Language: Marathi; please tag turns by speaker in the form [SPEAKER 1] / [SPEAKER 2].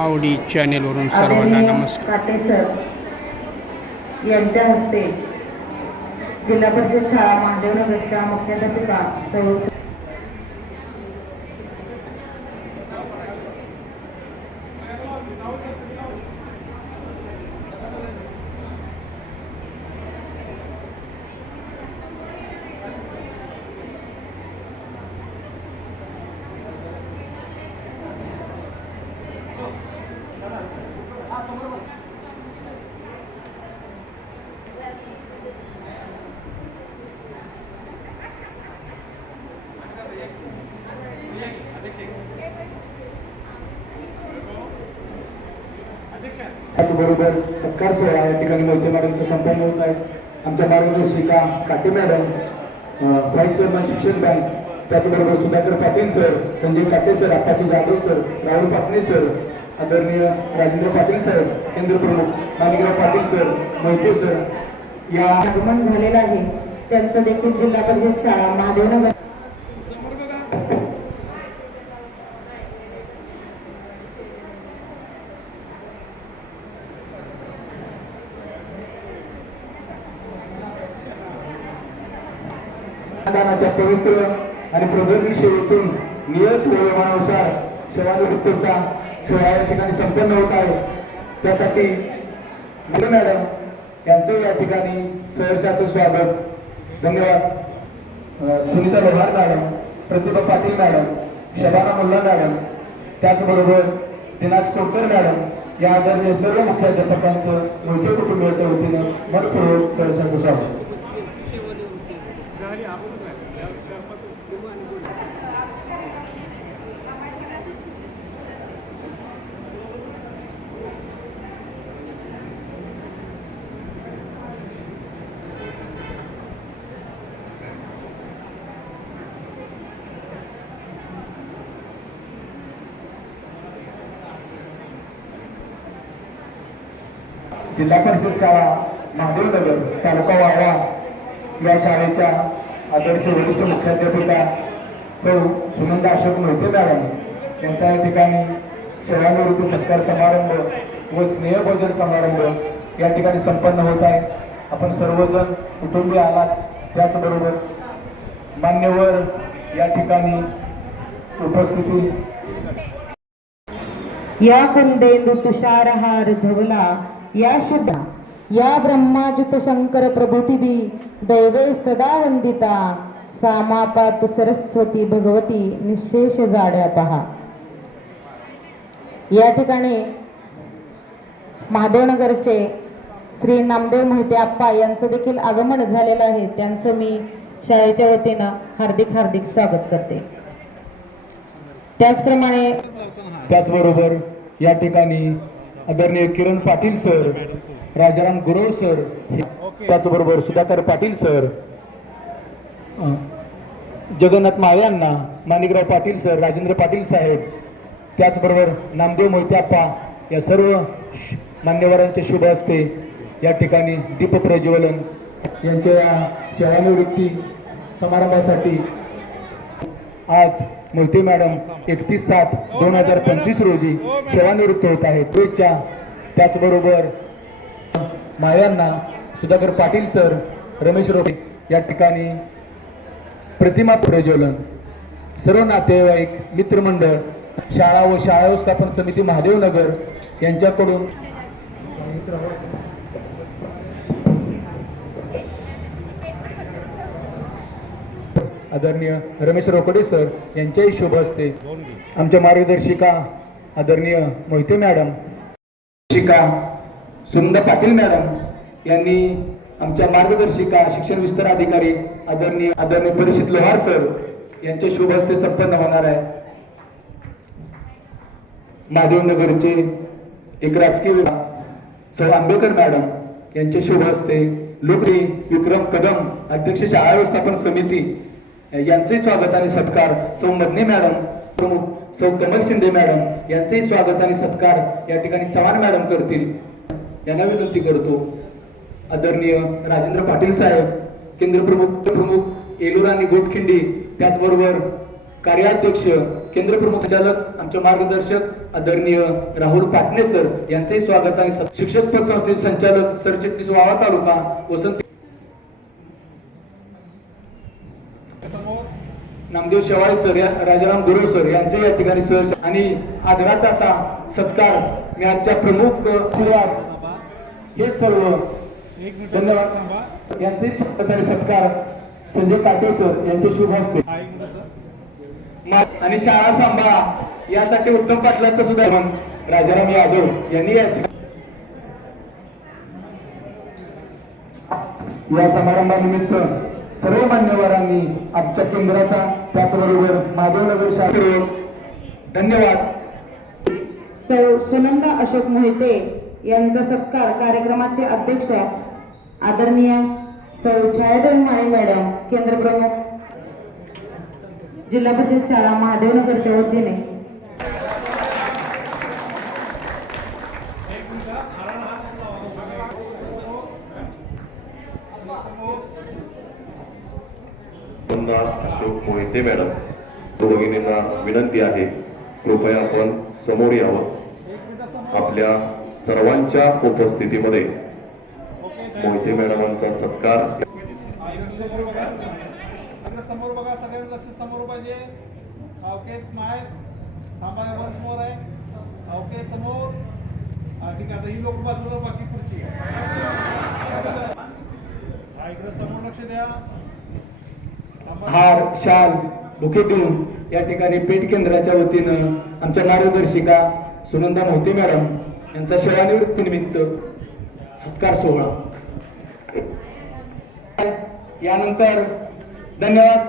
[SPEAKER 1] आवडी चॅनेलवरून सर्वांना नमस्कार.
[SPEAKER 2] यांच्या हस्ते जिल्हा परिषद शाळा महादेवनगरच्या मुख्याध्यापिका सौ
[SPEAKER 3] त्याचबरोबर सत्कार सोहळा या ठिकाणी मोहिते मॅडमचं संपन्न होत आहे. आमच्या मार्गदर्शिका काटे मॅडम व्हाईस चेअरमन शिक्षण बँक त्याचबरोबर Sudhakar Patil sir Sanjay Kate sir Akashi Jadhav sir Rahul Patne sir आदरणीय राजेंद्र पाटील साहेब केंद्र प्रमुख माणिकराव पाटील सर मोहिते सर या
[SPEAKER 2] आगमन झालेलं आहे. त्यांचं देखील जिल्हा परिषद शाळा महादेवनगर.
[SPEAKER 3] दानाच्या पवित्र आणि प्रगती सेवेतून नियत वयोमानानुसार सेवानिवृत्तीचा सोहळा या ठिकाणी संपन्न होत आहे. त्यासाठी नीलू मॅडम यांचं या ठिकाणी सहर्षाचं स्वागत. धन्यवाद. Sunita Lohar madam Pratibha Patil madam Shabana Mulla madam त्याचबरोबर दिनाज कोटकर मॅडम या आदरणीय सर्व मुख्याध्यापकांचं मोठे कुटुंबियाच्या वतीनं मनपूर्वक सहर्षाचं स्वागत. जिल्हा परिषद शाळा महादेवनगर तालुका वाळवा या शाळेच्या आदर्श वरिष्ठ मुख्याध्यापिका सौ सुनंद अशोक मोहिते मॅडम यांचा या ठिकाणी सेवानिवृत्ती सत्कार समारंभ व स्नेहभोजन समारंभ या ठिकाणी संपन्न होत आहे. आपण सर्वजण कुटुंबीय आलात त्याचबरोबर मान्यवर या ठिकाणी उपस्थिती.
[SPEAKER 2] या कुंदेंदू तुषारहार धवला या शुद्धा या ब्रह्माजित शंकर प्रभुतिभी दैवे सदा वंदिता सामापातु सरस्वती भगवती निशेष जाड्या पहा. या ठिकाणी महादेवनगरचे श्री नामदेव मोहिते आप्पा यांचं देखील आगमन झालेलं आहे. त्यांचं मी शाळेच्या वतीनं हार्दिक हार्दिक स्वागत करते. त्याचप्रमाणे
[SPEAKER 3] त्याचबरोबर या ठिकाणी आदरणीय किरण पाटील सर राजाराम गुरव सर त्याचबरोबर सुधाकर पाटील सर जगन्नाथ माव्यांना माणिकराव पाटील सर राजेंद्र पाटील साहेब त्याचबरोबर नामदेव मोहित्याप्पा या सर्व मान्यवरांच्या शुभ हस्ते या ठिकाणी दीप प्रज्वलन यांच्या या सेवानिवृत्ती समारंभासाठी आज मोहिते मॅडम एकतीस सात दोन हजार पंचवीस रोजी सेवानिवृत्त होत आहेत. शुभेच्छा त्याचबरोबर मायांना सुधाकर पाटील सर रमेश रोटे या ठिकाणी प्रतिमा प्रज्वलन. सर्व नातेवाईक मित्रमंडळ शाळा व शाळा व्यवस्थापन समिती महादेवनगर यांच्याकडून आदरणीय रमेश रोकडे सर यांच्याही शुभ असते आमच्या मार्गदर्शिका आदरणीय मोहिते मॅडम. शिका सुंदर पाटील मॅडम यांनी आमच्या मार्गदर्शिका शिक्षण विस्तार अधिकारी आदरणीय आदरणीय परिषद लोहार सर यांच्या शुभ हस्ते संपन्न होणार आहे. महादेवनगरचे एक राजकीय विभाग सौ आंबेडकर मॅडम यांचे शुभ हस्ते लोकरी विक्रम कदम अध्यक्ष शाळा व्यवस्थापन समिती यांचेही स्वागत आणि सत्कार सौ मदने मॅडम प्रमुख सौ कमल शिंदे मॅडम यांचेही स्वागत आणि सत्कार या ठिकाणी चव्हाण मॅडम करतील. यांना विनंती करतो आदरणीय राजेंद्र पाटील साहेब केंद्र प्रमुख प्रमुख एलूर आणि गोटखिंडी त्याचबरोबर कार्याध्यक्ष केंद्र प्रमुख संचालक आमचे मार्गदर्शक आदरणीय राहुल पाटणे सर यांचेही स्वागत आणि शिक्षक शिक्षक पतसंस्थेचे संचालक सरचिटणीस वावा तालुका वसंत नामदेव शेवाळे सर या राजाराम गुरव सर यांचे या ठिकाणी सर आणि आदराचा असा सत्कार मी आजच्या प्रमुख आशीर्वाद हे सर्व धन्यवाद. यांचे आणि सत्कार संजय काटे सर यांचे शुभ हस्ते. मा- आणि शाळा सांभाळा यासाठी उत्तम पाटलांचा सुद्धा राजाराम यादव यांनी या समारंभानिमित्त सर्व मान्यवरांनी आमच्या केंद्राचा त्याचबरोबर माधवनगर शाखेवर धन्यवाद.
[SPEAKER 2] सौ सुनंदा अशोक मोहिते यांचा सत्कार कार्यक्रमाचे अध्यक्ष आदरणीय सौ छायाधन माळी मॅडम केंद्र प्रमुख जिल्हा परिषद शाळा महादेवनगरच्या वतीने.
[SPEAKER 4] आमदार अशोक मोहिते मॅडम. भगिनींना विनंती आहे कृपया आपण समोर यावं. आपल्या सर्वांच्या उपस्थितीमध्ये मोहिते मॅडमांचा सत्कार.
[SPEAKER 5] समोर बघा सगळ्यांना समोर बघा लक्ष समोर पाहिजे. ओके स्माईल थांबा वन समोर आहे. ओके समोर. ठीक आहे ही लोक बाजूला बाकी पुढची हा इकडे समोर लक्ष द्या.
[SPEAKER 3] हार शाल बुके देऊन या ठिकाणी पेठ केंद्राच्या वतीनं आमच्या मार्गदर्शिका सुनंदा मोहिते मॅडम यांचा सेवानिवृत्तीनिमित्त सत्कार सोहळा. यानंतर धन्यवाद.